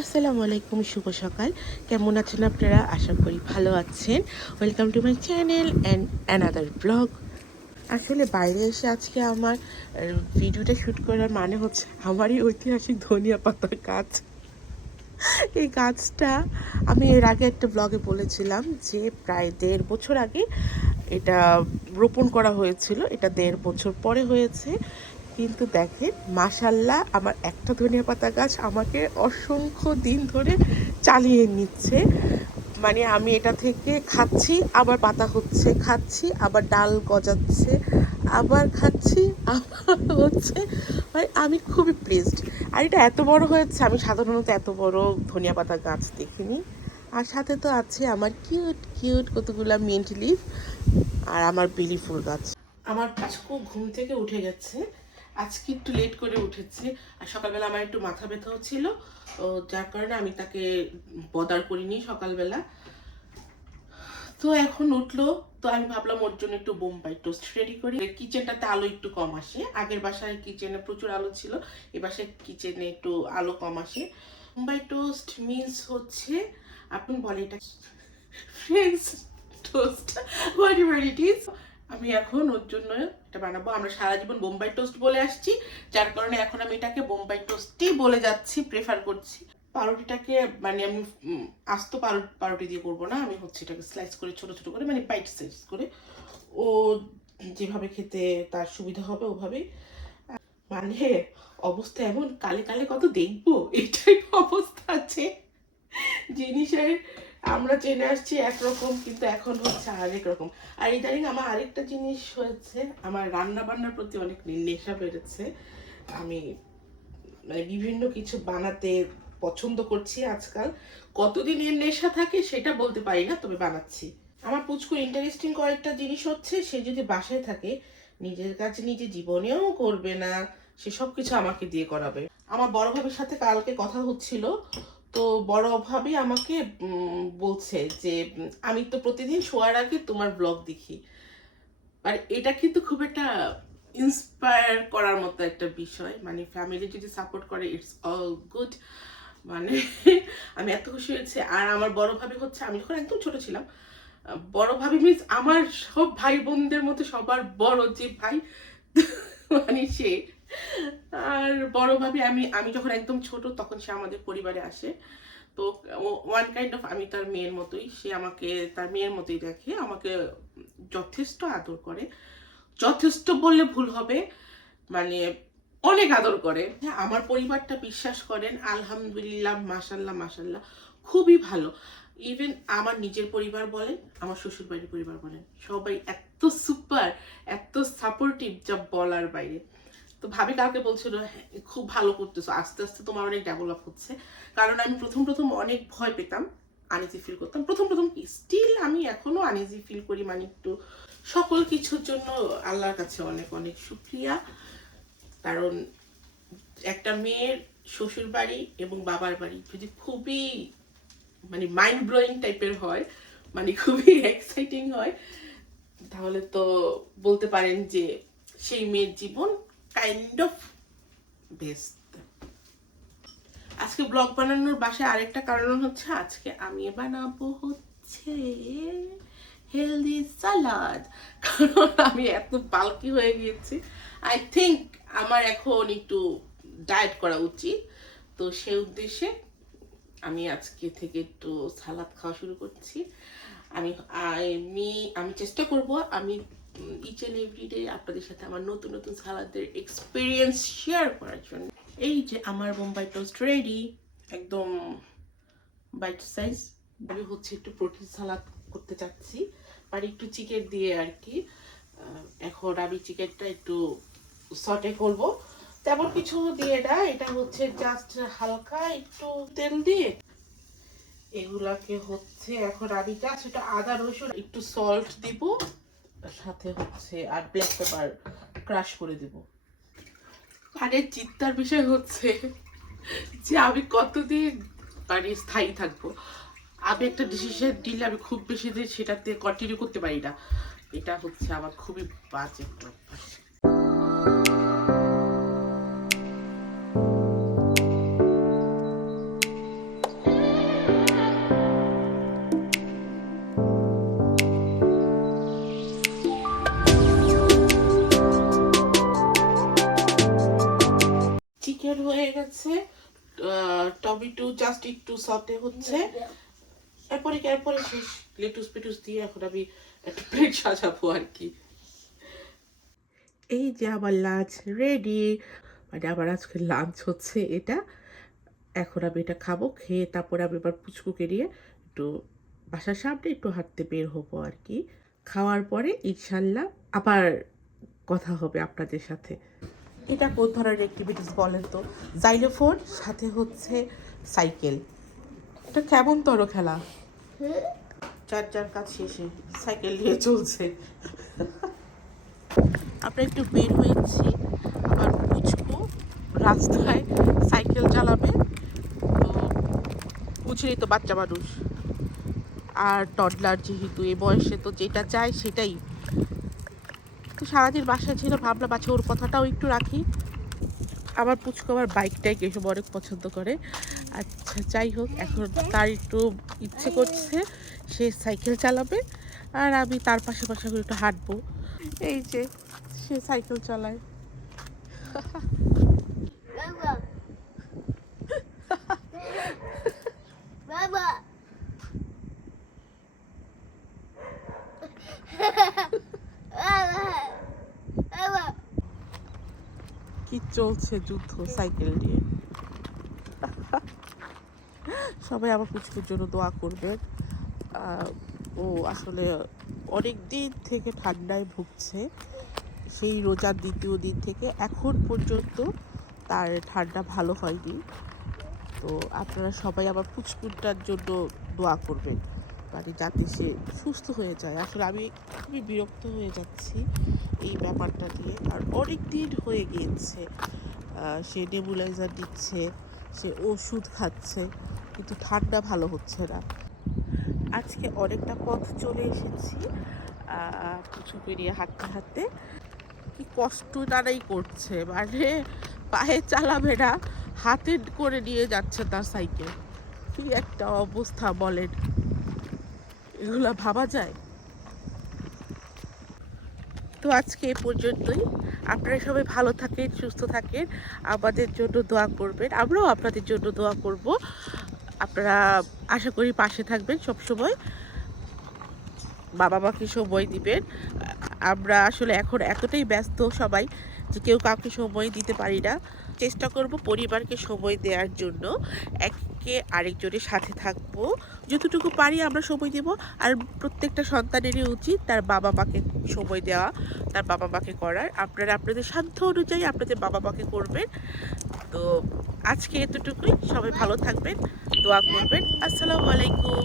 আসসালামু আলাইকুম, শুভ সকাল। কেমন আছেন আপনারা? আশা করি ভালো আছেন। Welcome to my channel and another blog আসলে বাইরে এসে আজকে আমার ভিডিওটা শ্যুট করার মানে হচ্ছে আমারই ঐতিহাসিক ধনিয়া পাতার গাছ এই গাছটা আমি এর আগে একটা ব্লগে বলেছিলাম যে প্রায় দেড় বছর আগে এটা রোপণ করা হয়েছিল। এটা দেড় বছর পরে হয়েছে। কিন্তু দেখেন মাশাল্লাহ আমার একটা ধনিয়া পাতা গাছ আমাকে অসংখ্য দিন ধরে চালিয়ে নিচ্ছে। মানে আমি এটা থেকে খাচ্ছি, আবার পাতা হচ্ছে, খাচ্ছি, আবার ডাল গজাচ্ছে, আবার খাচ্ছি, আবার হচ্ছে। মানে আমি খুবই প্লেসড আর এটা এত বড় হয়েছে, আমি সাধারণত এত বড় ধনিয়া পাতা গাছ দেখিনি। আর সাথে তো আছে আমার কিউট কিউট কতগুলো মিন্ট লিফ আর আমার বেলি ফুল গাছ। আমার পাঁচকু ঘুম থেকে উঠে গেছে। আজকে একটু লেট করে উঠেছে। আর সকালবেলা আমার একটু মাথা ব্যথা হচ্ছিল ও যার কারণে আমি তাকে বদার করিনি সকালবেলা। তো এখন উঠল, তো আমি ভাবলাম ওর জন্য একটু বোম্বাই টোস্ট রেডি করি। কিচেনটাতে আলো একটু কম আসে। আগের বাসায় কিচেনে প্রচুর আলো ছিল, এ বাসায় কিচেনে একটু আলো কম আসে। বোম্বাই টোস্ট মিন্স হচ্ছে, আপনি বলে এটা French toast what it is আমি এখন ওর জন্য এটা বানাবো। আমরা সারা জীবন বোম্বাই টোস্ট বলে আসছি, যার কারণে এখন আমি এটাকে বোম্বাই টোস্টই বলে যাচ্ছি প্রেফার করছি। পাউরুটিটাকে মানে আমি আস্ত পাউরু পাউরুটি দিয়ে করব না, আমি হচ্ছে এটাকে স্লাইস করে ছোট ছোট করে মানে বাইট সাইজ করে। ও যেভাবে খেতে তার সুবিধা হবে ওভাবেই। মানে অবস্থা এমন, কালে কালে কত দেখব? এটাই অবস্থা আছে। জিনিসের আমরা জেনে আসছি একরকম, কিন্তু এখন হচ্ছে আরেক রকম। আর ইদানিং আমার আরেকটা জিনিস হয়েছে, আমার রান্না বান্নার প্রতি অনেক নেশা বেড়েছে। আমি মানে বিভিন্ন কিছু বানাতে পছন্দ করছি আজকাল। কতদিন এর নেশা থাকে সেটা বলতে পারি না, তবে বানাচ্ছি। আমার পুচকু ইন্টারেস্টিং কয়েকটা জিনিস হচ্ছে, সে যদি বাসায় থাকে, নিজের কাছে নিজে জীবনেও করবে না, সে সব কিছু আমাকে দিয়ে করাবে। আমার বড় ভাবের সাথে কালকে কথা হচ্ছিল তো বড় ভাবি আমাকে বলছে যে, আমি তো প্রতিদিন শোয়ার আগে তোমার ব্লগ দেখি। আর এটা কিন্তু খুব একটা ইন্সপায়ার করার মতো একটা বিষয়। মানে ফ্যামিলি যদি সাপোর্ট করে ইটস অল গুড মানে আমি এত খুশি হয়েছে। আর আমার বড় ভাবি হচ্ছে, আমি যখন একদম ছোট ছিলাম, বড় ভাবি মিন্স আমার সব ভাই বোনদের মধ্যে সবার বড় যে ভাই মানে সে। আর বড় ভাবি আমি আমি যখন একদম ছোট তখন সে আমাদের পরিবারে আসে। তো ওয়ান কাইন্ড অফ আমি তার মেয়ের মতোই। সে আমাকে তার মেয়ের মতোই দেখে আমাকে যথেষ্ট আদর করে। যথেষ্ট বললে ভুল হবে মানে অনেক আদর করে। হ্যাঁ, আমার পরিবারটা বিশ্বাস করেন আলহামদুলিল্লাহ মাসাল্লাহ মাসাল্লাহ খুবই ভালো। ইভেন আমার নিজের পরিবার বলেন আমার শ্বশুর বাড়ির পরিবার বলেন সবাই এত সুপার এত সাপোর্টিভ যা বলার বাইরে। ভাবি কালকে বলছিল "হ্যাঁ, খুব ভালো করতেছো আস্তে আস্তে তোমার অনেক ডেভেলপ হচ্ছে। কারণ আমি প্রথম প্রথম অনেক ভয় পেতাম আনইজি ফিল করতাম। প্রথম প্রথম স্টিল আমি এখনও আনইজি ফিল করি মানে একটু সকল কিছুর জন্য আল্লাহর কাছে অনেক অনেক সুক্রিয়া কারণ একটা মেয়ের শ্বশুর বাড়ি এবং বাবার বাড়ি যদি খুবই মানে মাইন্ড ব্লোয়িং টাইপের হয় মানে খুবই এক্সাইটিং হয় তাহলে তো বলতে পারেন যে সেই মেয়ের জীবন কাইন্ড অফ বেস্ট আজকে ব্লগ বানানোর বাসায় আরেকটা কারণ হচ্ছে আজকে আমি বানাবো হচ্ছে হেলদি সালাদ কারণ আমি এত বালকি হয়ে গিয়েছি। আই থিঙ্ক আমার এখন একটু ডায়েট করা উচিত। তো সে উদ্দেশ্যে আমি আজকে থেকে একটু সালাদ খাওয়া শুরু করছি। আমি আমি আমি চেষ্টা করব আমি ইচ অ্যান্ড এভরিডে আপনাদের সাথে আমার নতুন নতুন সালাদের এক্সপিরিয়েন্স শেয়ার করার জন্য। এই যে আমার বোম্বাই টোস্ট রেডি একদম বাইট সাইজ আমি হচ্ছে একটু প্রোটিন সালাদ করতে চাচ্ছি, আর একটু চিকেন দিয়ে আর কি। এখন আমি চিকেনটা একটু সটে করব। তেমন কিছু দিয়ে না, এটা হচ্ছে জাস্ট হালকা একটু তেল দিয়ে। এগুলাকে হচ্ছে এখন আমি জাস্ট এটা আদা রসুন একটু সল্ট দিব। সাথে হচ্ছে আর ব্ল্যাক পেপার ক্রাশ করে দেব। মানে চিন্তার বিষয় হচ্ছে যে আমি কতদিন মানে স্থায়ী থাকব। আমি একটা ডিসিশন দিলে আমি খুব বেশি দিন সেটাতে কন্টিনিউ করতে পারি না। এটা হচ্ছে আমার খুবই বাজে একটা অভ্যাস। টমেটো জাস্ট একটু সতে হচ্ছে। এরপরে এরপরে শেষ। লেটুস পেটুস দিয়ে এখন আমি একটা প্লেট সাজাবো আর কি। এই যে আমার লাঞ্চ রেডি মানে আমার আজকে লাঞ্চ হচ্ছে এটা। এখন আমি এটা খাব, খেয়ে তারপরে আমি এবার পুচকুকে নিয়ে একটু বাসার সামনে একটু হাঁটতে বের হব আর কি। খাওয়ার পরে ইনশাল্লাহ আবার কথা হবে আপনাদের সাথে। এটা কোন ধরনের অ্যাক্টিভিটিস বলেন তো? জাইলোফোন সাথে হচ্ছে সাইকেল এটা কেমন তর খেলা? চার চার কাজ শেষে সাইকেল নিয়ে চলছে। আমরা একটু বের হয়েছি আমার পুচকু রাস্তায় সাইকেল চালাবে। তো বুঝলেই তো বাচ্চা মানুষ। আর টডলার যেহেতু এই বয়সে তো যেটা চায় সেটাই। তো সারাদিন বাসায় ছিল, ভাবলাম আছে ওর কথাটাও একটু রাখি। আমার পুচকো আমার বাইকটাই এসব অনেক পছন্দ করে। আচ্ছা যাই হোক, এখন তার একটু ইচ্ছে করছে, সে সাইকেল চালাবে আর আমি তার পাশে পাশে একটু হাঁটবো। এই যে, সে সাইকেল চালায়। চলছে যুদ্ধ সাইকেল নিয়ে সবাই আমার পুচকুর জন্য দোয়া করবেন ও আসলে অনেক দিন থেকে ঠান্ডায় ভুগছে। সেই রোজার দ্বিতীয় দিন থেকে এখন পর্যন্ত তার ঠান্ডা ভালো হয়নি। তো আপনারা সবাই আমার পুচকুরটার জন্য দোয়া করবেন। মানে যাতে সে সুস্থ হয়ে যায়। আসলে আমি খুবই বিরক্ত হয়ে যাচ্ছি এই ব্যাপারটা নিয়ে। আর অনেক দিন হয়ে গিয়েছে সে নেবুলাইজার দিচ্ছে, সে ওষুধ খাচ্ছে, কিন্তু ঠান্ডা ভালো হচ্ছে না। আজকে অনেকটা পথ চলে এসেছি কিছু পেরিয়ে হাঁটতে হাঁটতে। কি কষ্ট তারাই করছে মানে পায়ে চালাবে না, হাতে করে নিয়ে যাচ্ছে তার সাইকেল। কি একটা অবস্থা বলেন। এগুলা ভাবা যায়? তো আজকে এ পর্যন্তই। আপনারা সবাই ভালো থাকেন, সুস্থ থাকেন। আমাদের জন্য দোয়া করবেন। আমরাও আপনাদের জন্য দোয়া করব। আপনারা আশা করি পাশে থাকবেন সব সময় বাবা মাকে সময় দিবেন। আমরা আসলে এখন এতটাই ব্যস্ত সবাই যে কেউ কাউকে সময় দিতে পারি না। চেষ্টা করব পরিবারকে সময় দেওয়ার জন্য। একে আরেকজনের সাথে থাকব। যতটুকু পারি আমরা সময় দেব। আর প্রত্যেকটা সন্তানেরই উচিত তার বাবা মাকে সময় দেওয়া, তার বাবা মাকে করার। আপনারা আপনাদের সাধ্য অনুযায়ী আপনাদের বাবা মাকে করবেন। তো আজকে এতটুকুই। সবাই ভালো থাকবেন, দোয়া করবেন। আসসালামু আলাইকুম.